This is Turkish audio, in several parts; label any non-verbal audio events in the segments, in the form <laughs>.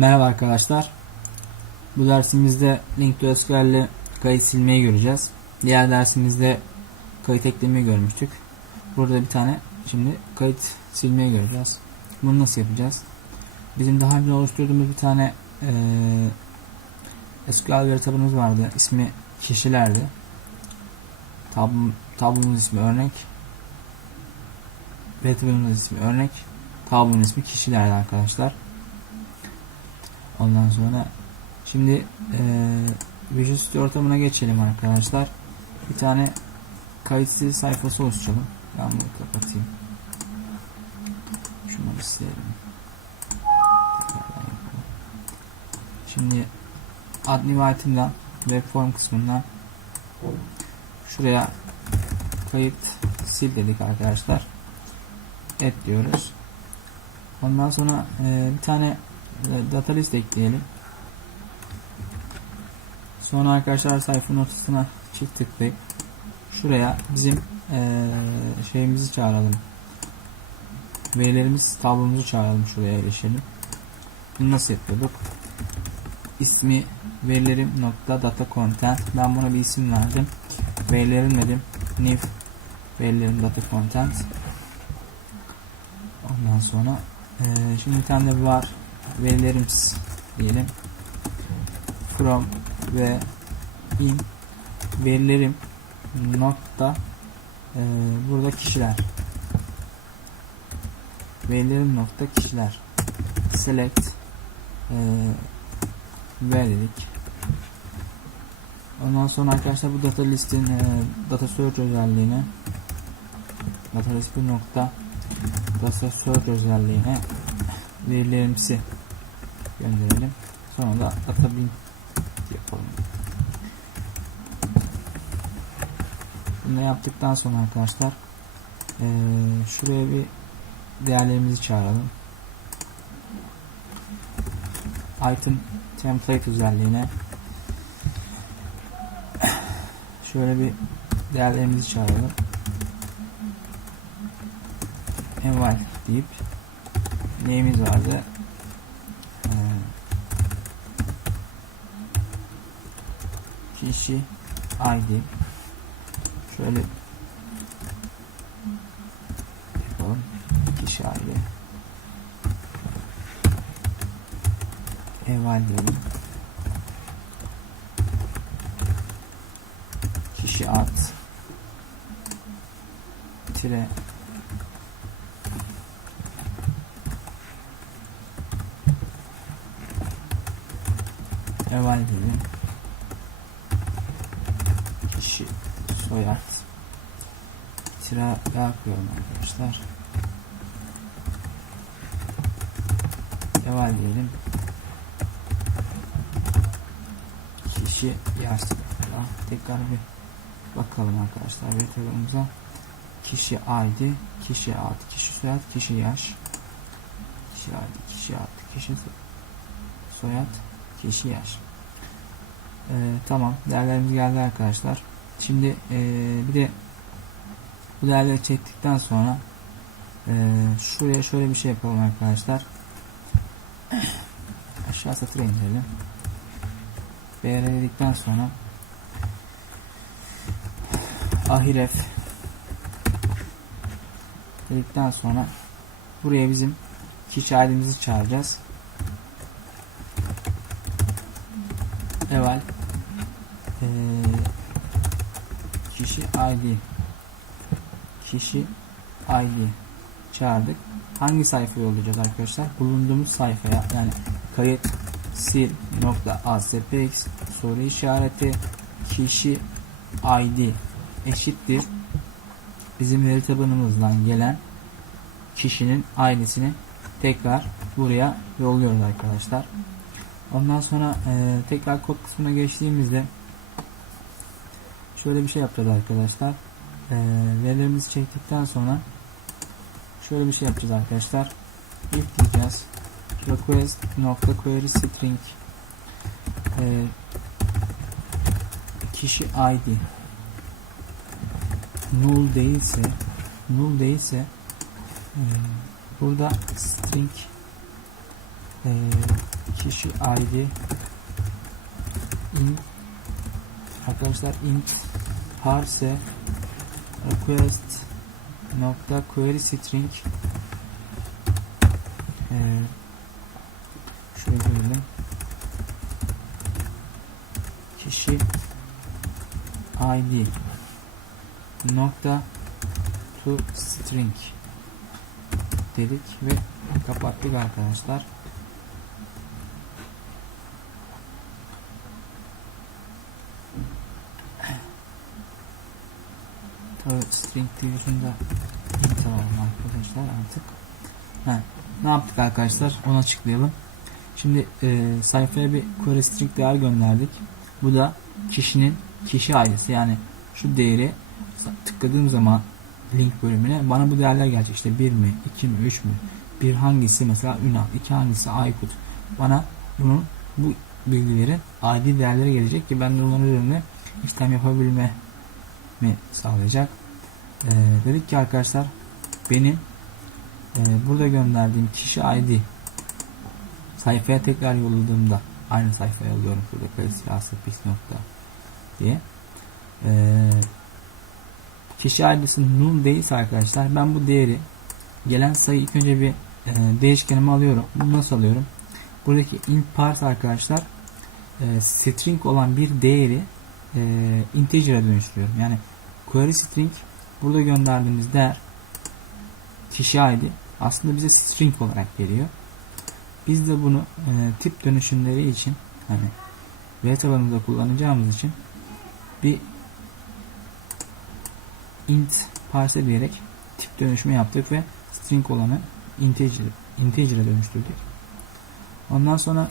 Merhaba arkadaşlar. Bu dersimizde Link to SQL ile kayıt silmeyi göreceğiz. Diğer dersimizde kayıt eklemeyi görmüştük. Burada bir tane şimdi kayıt silmeyi göreceğiz. Bunu nasıl yapacağız? Bizim daha önce oluşturduğumuz bir tane eee SQL veri tabanımız vardı. İsmi kişilerdi. Tab tablomuz ismi örnek. Veri tabanımız ismi örnek. Tablonun ismi kişilerdi arkadaşlar. Ondan sonra şimdi eee Visual Studio ortamına geçelim arkadaşlar. Bir tane kayıtsız sayfası oluşturalım. Ben bunu kapatayım. Tekrardan yapalım. Şimdi New Item'dan Web Form kısmından şuraya kayıt sil dedik arkadaşlar. Et diyoruz. Ondan sonra eee, bir tane e, data list ekleyelim. Sonra arkadaşlar sayfanın ortasına çift tıklayıp şuraya bizim eee, şeyimizi çağıralım. Verilerimiz tablomuzu çağıralım şuraya erişelim. Bunu nasıl yapıyorduk? İsmi verilerim nokta data content. Ben buna bir isim verdim. Verilerim dedim. New verilerim data content. Ondan sonra eee, şimdi bir tane var verilerimiz diyelim. From ve in verilerim nokta e, burada kişiler. Verilerim nokta kişiler. Select e, ver dedik. Ondan sonra arkadaşlar bu data listin e, data search özelliğine data list nokta data search özelliğine <laughs> verilerimizi gönderelim. Sonra da data bin yapalım. Bunu yaptıktan sonra arkadaşlar eee, şuraya bir değerlerimizi çağıralım. Item template özelliğine şöyle bir değerlerimizi çağıralım. Enval deyip neyimiz vardı? Kişi ID şöyle yapalım. Kişi ID Eval diyelim. Kişi ad tire Eval diyelim. Kişi soyad tira yapıyorum arkadaşlar. Eval diyelim. Kişi mesela. Tekrar bir bakalım arkadaşlar verilerimize. Kişi ID, kişi ad, kişi soyad, kişi yaş. Kişi ID, kişi ad, kişi soyad, kişi yaş. Ee, tamam değerlerimiz geldi arkadaşlar. Şimdi ee, bir de bu değerleri çektikten sonra ee, şuraya şöyle bir şey yapalım arkadaşlar. Aşağı satıra indirelim. BR dedikten sonra ahiref dedikten sonra buraya bizim kişi ID'mizi çağıracağız. Eval eee, kişi ID kişi ID çağırdık. Hangi sayfaya yollayacağız arkadaşlar? Bulunduğumuz sayfaya yani kayıt sil nokta aspx soru işareti kişi ID eşittir bizim veri tabanımızdan gelen kişinin ID'sini tekrar buraya yolluyoruz arkadaşlar. Ondan sonra e, tekrar kod kısmına geçtiğimizde şöyle bir şey yapacağız arkadaşlar. E, verilerimizi çektikten sonra şöyle bir şey yapacağız arkadaşlar. If diyeceğiz. Request nokta query string e, kişi ID null değilse null değilse e, burada string e, kişi ID arkadaşlar int parse request nokta query string ee, şöyle görelim kişi id nokta to string dedik ve kapattık arkadaşlar. String division'da int alalım arkadaşlar artık. Ha, ne yaptık arkadaşlar? Onu açıklayalım. Şimdi e, sayfaya bir query string değer gönderdik. Bu da kişinin kişi ailesi yani şu değeri tıkladığım zaman link bölümüne bana bu değerler gelecek. İşte 1 mi, 2 mi, 3 mü? Bir hangisi mesela Ünal, iki hangisi Aykut. Bana bunun bu bilgilerin adi değerleri gelecek ki ben de onların üzerine işlem yapabilme mi sağlayacak. Ee, dedik ki arkadaşlar benim e, burada gönderdiğim kişi ID sayfaya tekrar yolladığımda aynı sayfaya yolluyorum şurada kalite nokta diye. Ee, kişi ID'si null değilse arkadaşlar ben bu değeri gelen sayı ilk önce bir e, değişkenime alıyorum. Bunu nasıl alıyorum? Buradaki int parse arkadaşlar e, string olan bir değeri e, integer'e dönüştürüyorum. Yani query string burada gönderdiğimiz değer kişi ID aslında bize string olarak geliyor. Biz de bunu e, tip dönüşümleri için hani veri tabanında kullanacağımız için bir int parse diyerek tip dönüşümü yaptık ve string olanı integer integer'e dönüştürdük. Ondan sonra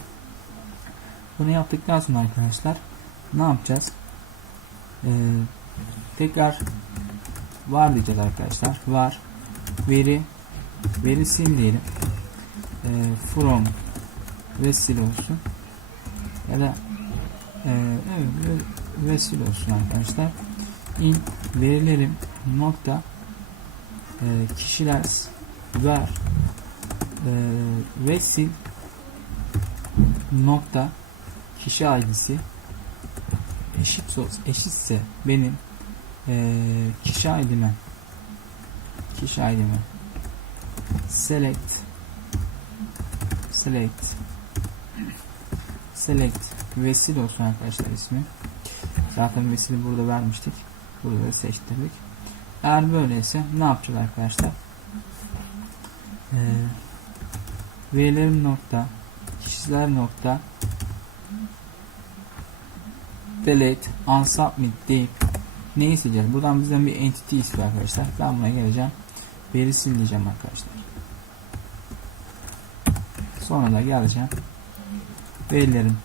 bunu yaptıktan sonra arkadaşlar ne yapacağız? Ee, tekrar var diyeceğiz arkadaşlar. Var veri veri sil diyelim. Ee, from ve sil olsun. Ya da e, evet, ve sil olsun arkadaşlar. in verilerim nokta e, kişiler ver e, ve sil nokta kişi ID'si eşit eşitse benim e, kişi ID'me kişi ID'me select. Select. Select. Vesil olsun arkadaşlar ismi. Zaten vesili burada vermiştik. Burada da seçtirdik. Eğer böyleyse ne yapacağız arkadaşlar? Ee, nokta kişiler nokta delete unsubmit deyip ne isteyeceğiz? Buradan bizden bir entity istiyor arkadaşlar. Ben buna geleceğim. Veri sileceğim arkadaşlar. Sonra da geleceğim. Verilerim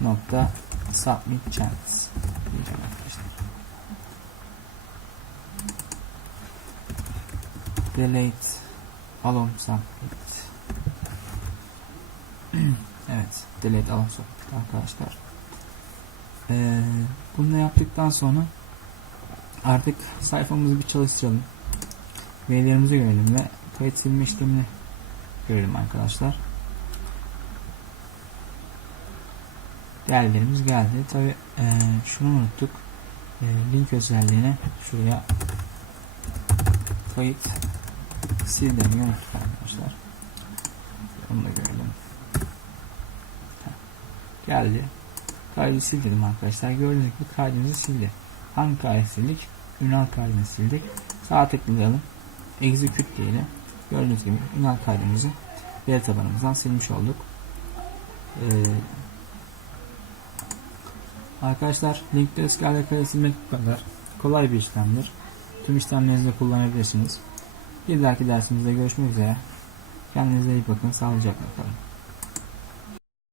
nokta submit chance diyeceğim arkadaşlar. Delete alon submit <clears throat> Evet, delete alan sohbet arkadaşlar. Ee, bunu yaptıktan sonra artık sayfamızı bir çalıştıralım. Verilerimizi görelim ve kayıt silme işlemini görelim arkadaşlar. Değerlerimiz geldi. Tabi e, şunu unuttuk. E, link özelliğine şuraya kayıt sil demeyi unuttuk arkadaşlar. Onu da görelim. Geldi. Kaydı sildim arkadaşlar. Gördüğünüz gibi kaydımızı sildi. Hangi kaydı sildik? Ünal kaydını sildik. Sağ tıklayalım. Execute diyelim. Gördüğünüz gibi Ünal kaydımızı veri tabanımızdan silmiş olduk. Ee, arkadaşlar linkleri SQL kaydı silmek bu kadar. Kolay bir işlemdir. Tüm işlemlerinizde kullanabilirsiniz. Bir dahaki dersimizde görüşmek üzere. Kendinize iyi bakın. Sağlıcakla kalın.